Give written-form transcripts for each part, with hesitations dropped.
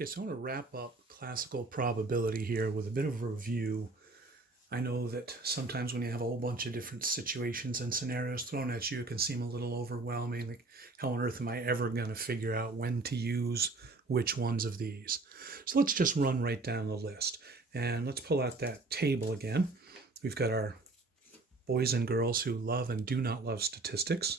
Okay, so I want to wrap up classical probability here with a bit of a review. I know that sometimes when you have a whole bunch of different situations and scenarios thrown at you, it can seem a little overwhelming. Like, how on earth am I ever going to figure out when to use which ones of these? So let's just run right down the list. And let's pull out that table again. We've got our boys and girls who love and do not love statistics.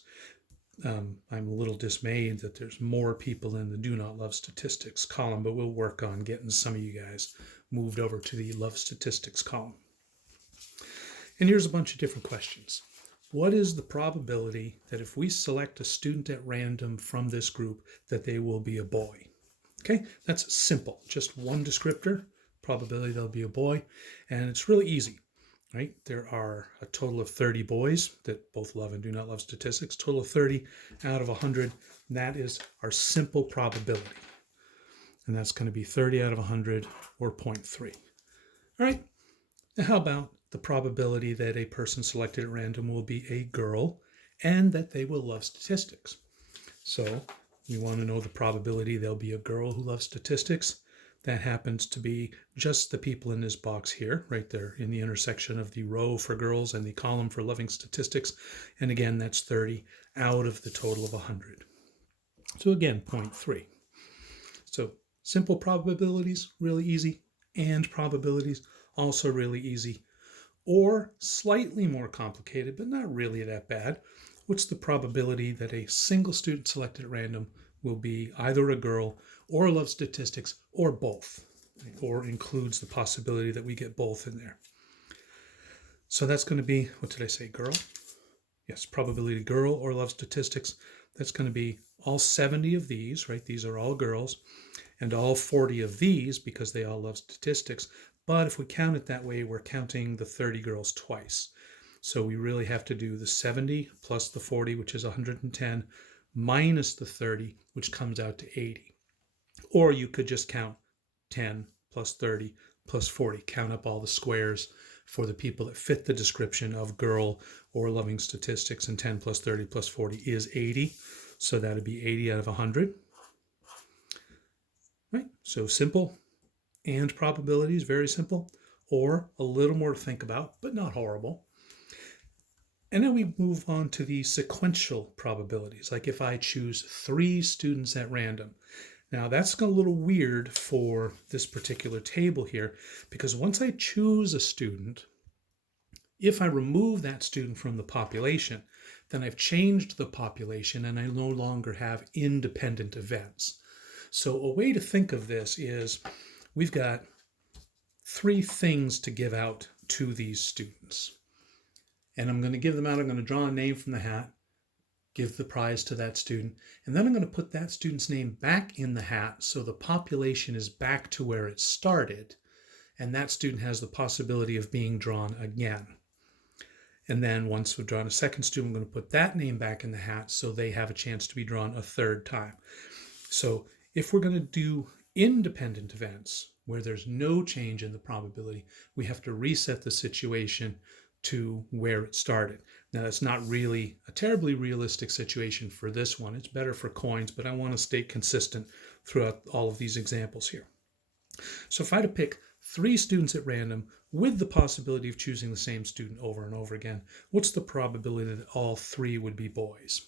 I'm a little dismayed that there's more people in the do not love statistics column, but we'll work on getting some of you guys moved over to the love statistics column. And here's a bunch of different questions. What is the probability that if we select a student at random from this group that they will be a boy? Okay, that's simple. Just one descriptor, probability they'll be a boy, and it's really easy. Right? There are a total of 30 boys that both love and do not love statistics, total of 30 out of 100. That is our simple probability. And that's going to be 30 out of 100 or 0.3. All right. Now, how about the probability that a person selected at random will be a girl and that they will love statistics? So we want to know the probability there'll be a girl who loves statistics. That happens to be just the people in this box here, right there in the intersection of the row for girls and the column for loving statistics. And again, that's 30 out of the total of 100. So again, 0.3. So simple probabilities, really easy, and probabilities, also really easy. Or slightly more complicated, but not really that bad. What's the probability that a single student selected at random will be either a girl or love statistics or both, or includes the possibility that we get both in there? So that's going to be, what did I say, girl? Yes, probability girl or love statistics. That's going to be all 70 of these, right? These are all girls, and all 40 of these because they all love statistics. But if we count it that way, we're counting the 30 girls twice. So we really have to do the 70 plus the 40, which is 110, minus the 30, which comes out to 80. Or you could just count 10 plus 30 plus 40, count up all the squares for the people that fit the description of girl or loving statistics, and 10 plus 30 plus 40 is 80. So that would be 80 out of 100. Right? So simple, and probabilities, very simple, or a little more to think about, but not horrible. And then we move on to the sequential probabilities, like if I choose 3 students at random. Now that's a little weird for this particular table here, because once I choose a student, if I remove that student from the population, then I've changed the population and I no longer have independent events. So a way to think of this is we've got 3 things to give out to these students. And I'm going to give them out. I'm going to draw a name from the hat, give the prize to that student, and then I'm going to put that student's name back in the hat so the population is back to where it started, and that student has the possibility of being drawn again. And then once we've drawn a second student, I'm going to put that name back in the hat so they have a chance to be drawn a third time. So if we're going to do independent events where there's no change in the probability, we have to reset the situation to where it started. Now, that's not really a terribly realistic situation for this one. It's better for coins, but I want to stay consistent throughout all of these examples here. So if I had to pick 3 students at random with the possibility of choosing the same student over and over again, what's the probability that all 3 would be boys?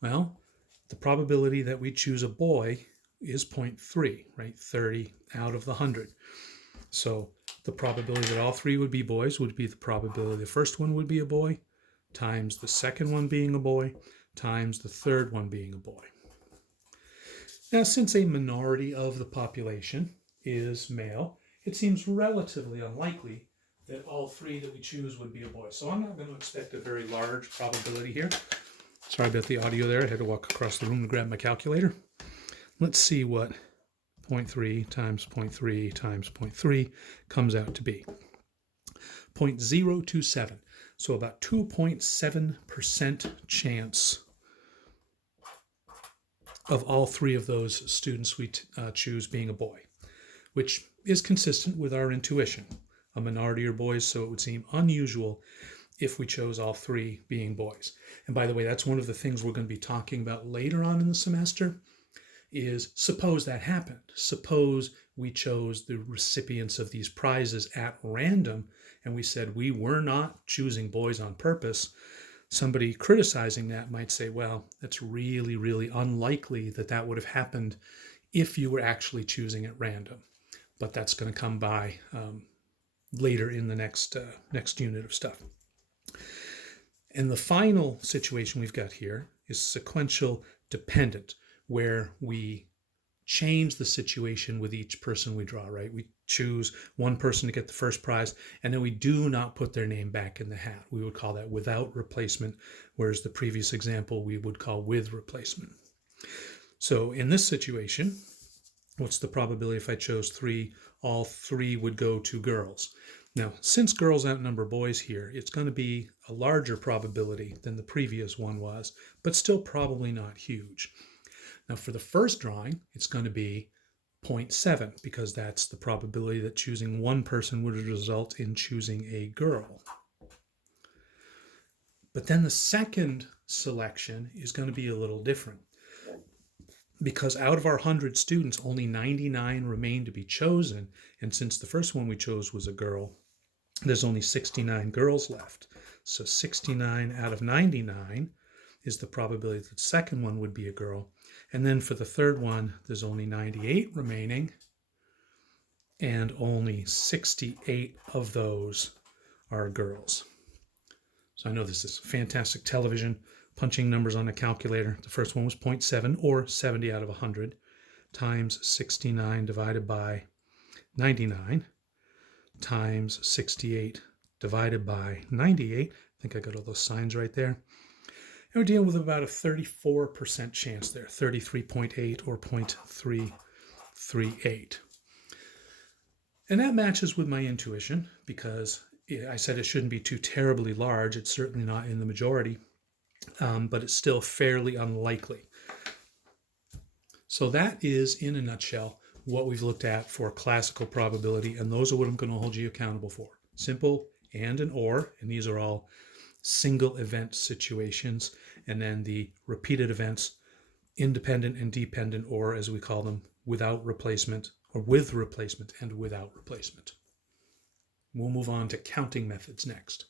Well, the probability that we choose a boy is 0.3, right? 30 out of the 100. So the probability that all 3 would be boys would be the probability the first one would be a boy times the second one being a boy times the third one being a boy. Now, since a minority of the population is male, it seems relatively unlikely that all 3 that we choose would be a boy. So I'm not going to expect a very large probability here. Sorry about the audio there. I had to walk across the room to grab my calculator. Let's see what 0.3 times 0.3 times 0.3 comes out to be. 0.027. So about 2.7% chance of all 3 of those students we choose being a boy, which is consistent with our intuition. A minority are boys, so it would seem unusual if we chose all 3 being boys. And by the way, that's one of the things we're going to be talking about later on in the semester, is suppose that happened. Suppose we chose the recipients of these prizes at random and we said we were not choosing boys on purpose. Somebody criticizing that might say, well, that's really, really unlikely that that would have happened if you were actually choosing at random. But that's going to come by later in the next unit of stuff. And the final situation we've got here is sequential dependent, where we change the situation with each person we draw, right? We choose one person to get the first prize, and then we do not put their name back in the hat. We would call that without replacement, whereas the previous example we would call with replacement. So in this situation, what's the probability if I chose 3? All 3 would go to girls. Now, since girls outnumber boys here, it's going to be a larger probability than the previous one was, but still probably not huge. Now, for the first drawing, it's going to be 0.7 because that's the probability that choosing one person would result in choosing a girl. But then the second selection is going to be a little different because out of our 100 students, only 99 remain to be chosen. And since the first one we chose was a girl, there's only 69 girls left. So 69 out of 99 is the probability that the second one would be a girl. And then for the third one, there's only 98 remaining, and only 68 of those are girls. So I know this is fantastic television, punching numbers on a calculator. The first one was 0.7, or 70 out of 100, times 69 divided by 99, times 68 divided by 98. I think I got all those signs right there. And we're dealing with about a 34% chance there, 33.8 or 0.338. And that matches with my intuition because I said it shouldn't be too terribly large. It's certainly not in the majority, but it's still fairly unlikely. So that is, in a nutshell, what we've looked at for classical probability, and those are what I'm going to hold you accountable for. Simple and an or, and these are all single event situations, and then the repeated events, independent and dependent, or as we call them, without replacement, or with replacement and without replacement. We'll move on to counting methods next.